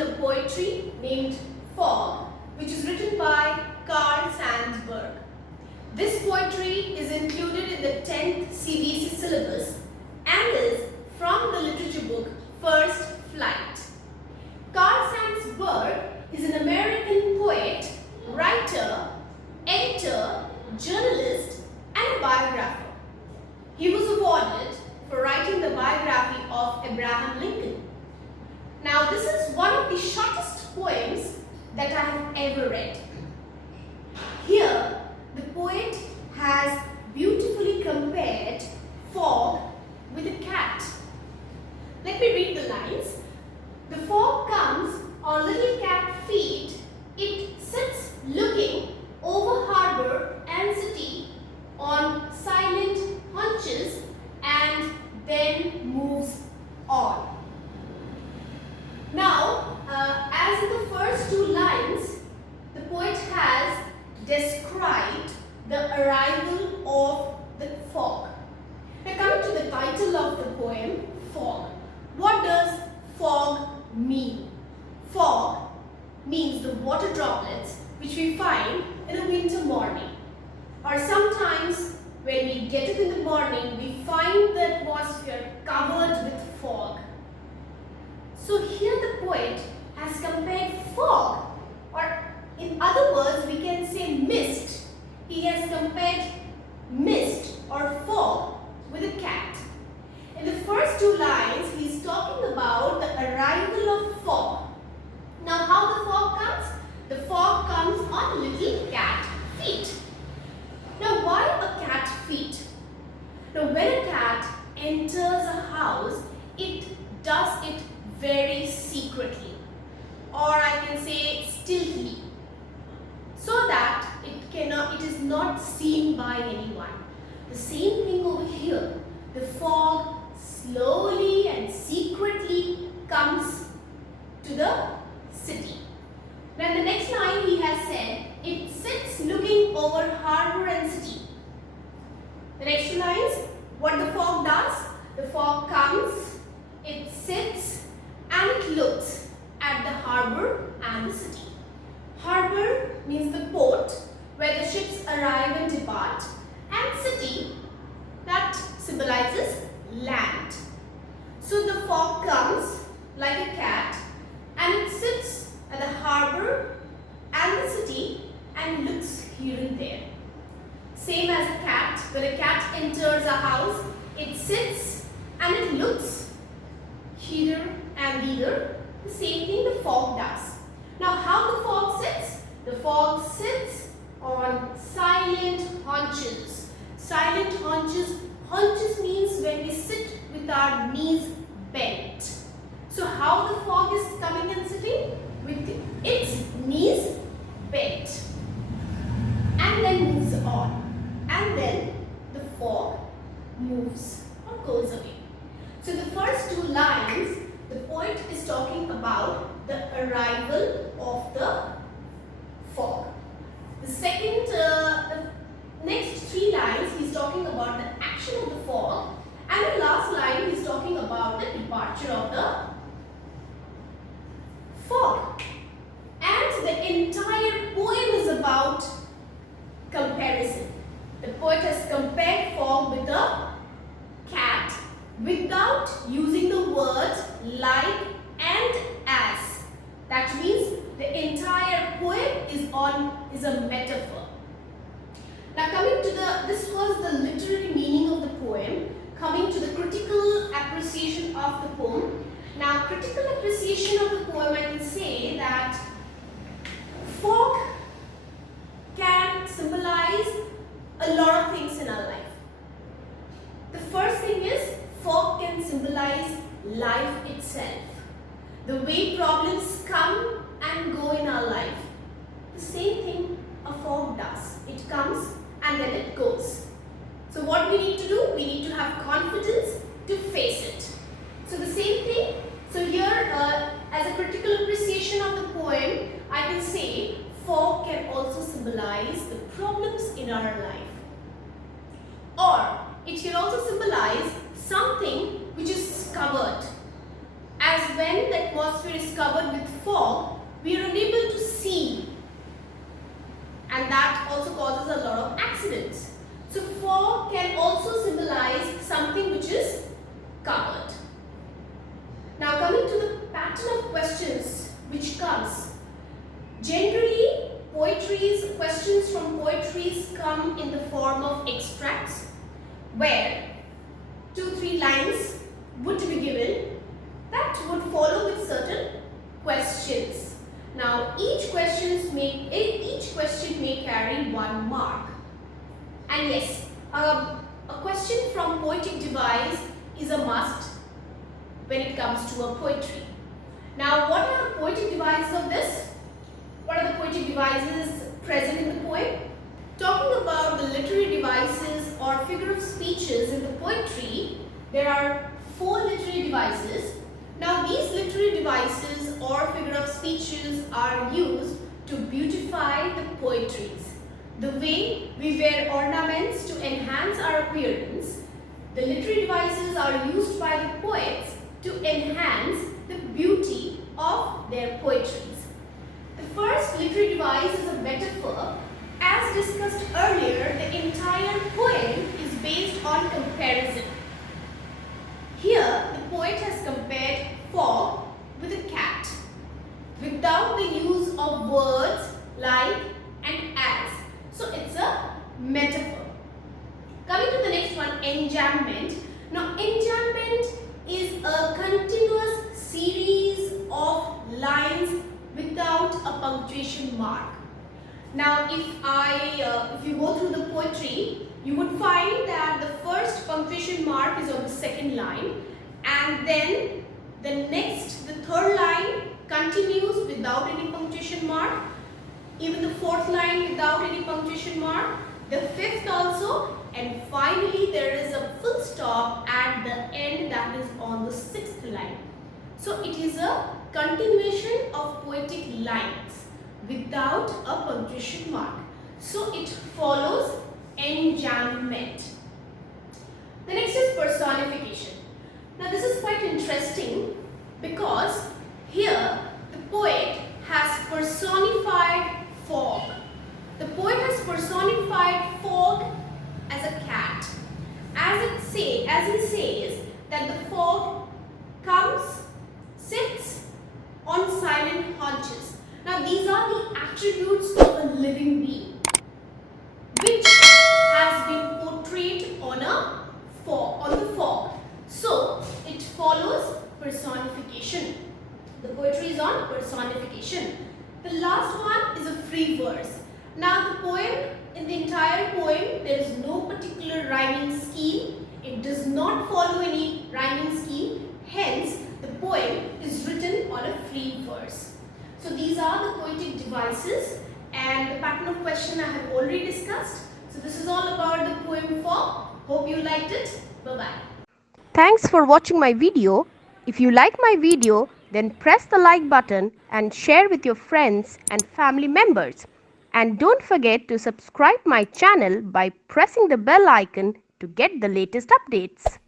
listen a poetry named Fog, which is written by Carl Sandburg. This poetry is included in the 10th CBSE syllabus and is from the literature book First Flight. Carl Sandburg is an American poet, writer, editor, journalist and a biographer. He was awarded for writing the biography of Abraham Lincoln. Now, this is one of the shortest poems that I have ever read. Here, the poet has beautifully compared fog with a cat. Let me read the lines. The fog comes on little cat feet. It sits looking over harbor and city on silent haunches and then moves on. Now, as in the first two lines, the poet has described the arrival of the fog. Now, coming to the title of the poem, Fog. What does fog mean? Fog means the water droplets which we find in a winter morning. Or sometimes when we get up in the morning, we find the atmosphere covered with fog. So here the poet has compared fog, or in other words we can say mist. He has compared mist or fog with a cat. In the first two lines he is talking about the arrival of fog. Now how the fog comes? The fog comes on little cat feet. Now why a cat feet? Now when a cat enters a house, it does it very secretly, or I can say stealthily, so that it is not seen by anyone. The same thing over here. The fog slowly and secretly comes to the city. Now in the next line he has said, it sits looking over harbor and city. The next two lines, what the fog does? The fog comes, it sits and it looks at the harbor and the city. Harbor means the port where the ships arrive and depart, and city, that symbolizes land. So the fog comes like a cat and it sits at the harbor and the city and looks here and there. Same as a cat. When a cat enters a house, it sits and it looks here and thither. The same thing the fog does. Now how the fog sits? The fog sits on silent haunches. Silent haunches. Haunches means when we sit with our knees bent. So how the fog is coming and sitting? With its knees bent. And then moves on. And then the fog moves or goes away. So the first two lines, the poet is talking about the arrival of the fog. The next three lines he is talking about the action of the fog, and the last line he is talking about the departure of the fog. And the entire poem is about comparison. The poet has compared fog with a cat without using the words like and as. That means the entire poem is a metaphor. Now coming to this was the literary meaning of the poem. Coming to the critical appreciation of the poem. Now critical appreciation of the poem, I can say that fog can symbolize a lot of things in our life. The first thing is fog can symbolize life itself. The way problems come and go in our life, the same thing a fog does. It comes and then it goes. So what we need to do? We need to have confidence to face it. So the same thing. So here as a critical appreciation of the poem, I can say fog can also symbolize the problems in our life. Or it can also symbolize something which is covered. As when the atmosphere is covered with fog, we are unable to see, and that also causes a lot of accidents. So fog can also symbolize something which is covered. Now coming to the pattern of questions which comes. Generally, questions from poetry come in the form of extracts where 2-3 lines would be given that would follow with certain questions. Now each question may carry 1 mark. And yes, a question from poetic device is a must when it comes to a poetry. Now what are the poetic devices of this? What are the poetic devices present in the poem? Talking about the literary devices or figure of speeches in the poetry, there are 4 literary devices. Now these literary devices or figure of speeches are used to beautify the poetries. The way we wear ornaments to enhance our appearance, the literary devices are used by the poets to enhance the beauty of their poetries. The first literary device is a metaphor. As discussed earlier, the entire poem is based on comparison. Here, the poet has compared fog with a cat without the use of words like and as. So, it's a metaphor. Coming to the next one, enjambment. Now, enjambment is a continuous series of lines without a punctuation mark. Now, if you go through the poetry, you would find that the first punctuation mark is on the second line, and then the third line continues without any punctuation mark, even the fourth line without any punctuation mark, the fifth also, and finally there is a full stop at the end that is on the sixth line. So it is a continuation of poetic lines without a punctuation mark. So it follows enjambment. The next is personification. Now this is quite interesting because here the poet has personified fog. The poet has personified fog as a cat. As he says that the fog comes, sits on silent haunches. Now these are the attributes of a living being which has been portrayed on the fog. So it follows personification. The poetry is on personification. The last one is a free verse. Now the poem, in the entire poem, there is no particular rhyming scheme. It does not follow any rhyming scheme. Hence, the poem is written on a free verse. So these are the poetic devices, and the pattern of question I have already discussed. So this is all about the poem fog. Hope you liked it. Bye-bye. Thanks for watching my video. If you like my video, then press the like button and share with your friends and family members. And don't forget to subscribe my channel by pressing the bell icon to get the latest updates.